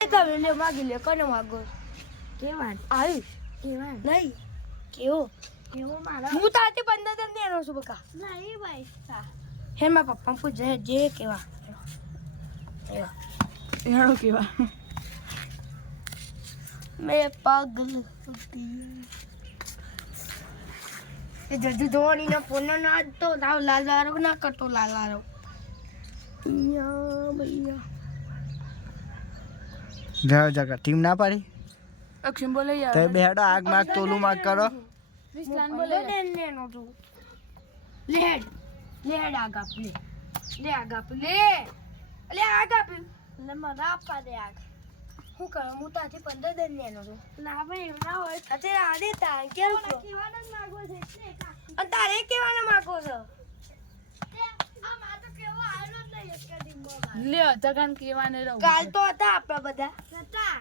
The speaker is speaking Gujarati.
તમે લે માગી લે કોને માગો કેવા આયુષ કેવા નહીં કેવો કેવો મારા હું તારથી 15 દન દેનો છું બકા નહીં પૈસા હે મારા પપ્પા પૂછે જે કેવા એનો કેવા મેં પાગલ એ જજુ ધોની ના ફોન ના તો તાવ લાલારો ના કરતો લાલારો યા ભૈયા જાઓ જગા ટીમ ના પાડી અક્ષમ બોલે તો યાર બેહાડો આગ માગ તોલું માગ કરો વિસ્લાન બોલે બોલે નેનો તું લેડ લેડ આગા પ્લે લે આગા પ્લે લે આગા પ્લે ને મને આપવા દે આગ હું કરું હું તાથી 15 દન નેનો છું ના ભાઈ એમ ના હોય અત્યારે આદે તા કેમ છો કેવાનો જ માગો છે એટલે અને તારે કેવાનો માંગો છો આ માં તો કેવો આયલો જ નહીં એક દિન મોમાં લ્યો જગન કેવાને રહું કાલ તો હતા આપણા બધા નતા